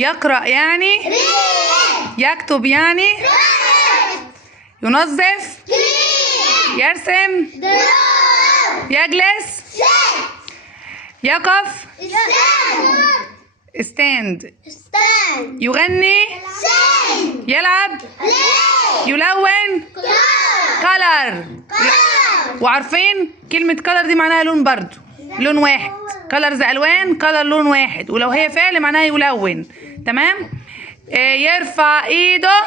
يقرأ يعني يكتب يعني ينظف يرسم يجلس يقف stand يغني يلعب يلون color. وعارفين كلمة color دي معناها لون برضو، لون واحد. colors ألوان، color لون واحد، ولو هي فعل معناها يلون. تمام. يرفع ايده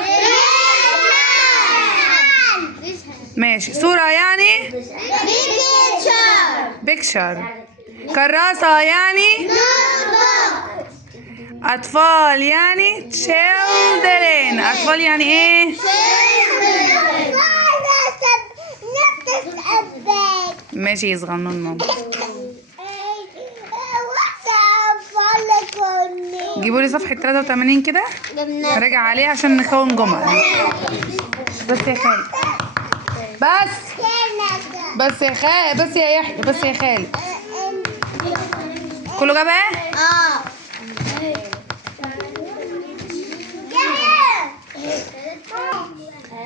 ماشي. صورة يعني picture. كراسة يعني أطفال يعني children. أطفال يعني إيه؟ ماشي صغنون ماما. جيبوا لي صفحة 83 كده راجع عليها عشان نكون جمل. بس يا خالد، بس يا خالد، بس يا يحيى، بس يا خالد. كله جابها؟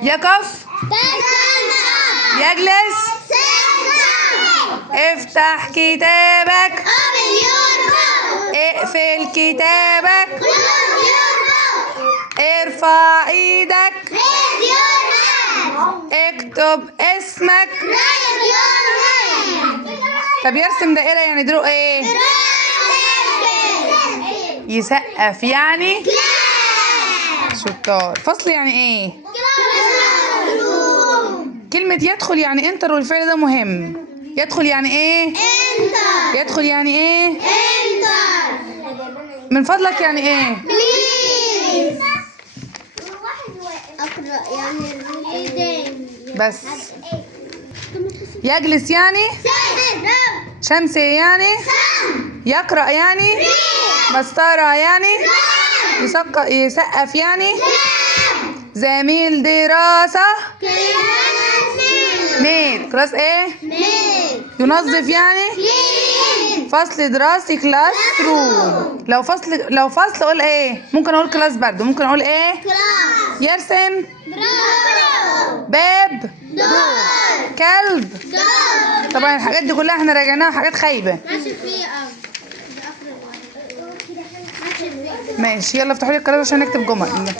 يقف يجلس افتح كتابك اقفل كتابك ارفع ايدك اكتب اسمك. طب يرسم دائرة يعني دروق ايه؟ يسقف يعني شطار. فصل يعني ايه؟ كلمة يدخل يعني انتر، والفعل ده مهم. يدخل يعني ايه؟ انتر. يدخل يعني ايه؟ انتر. من فضلك يعني ايه؟ بليز. اقرأ يعني بس. يجلس يعني شمس يعني يقرأ يعني مسطرة يعني يسقف يعني زميل دراسة ميت. كلاس ايه؟ ينظف يعني فصل دراسي كلاس روم. لو فصل اقول ايه؟ ممكن اقول كلاس برضو. ممكن اقول ايه؟ يرسم باب كلب. طبعا الحاجات دي كلها احنا راجعناها حاجات خايبة. ماشي يلا افتحوا لي الكراسة عشان نكتب جمل.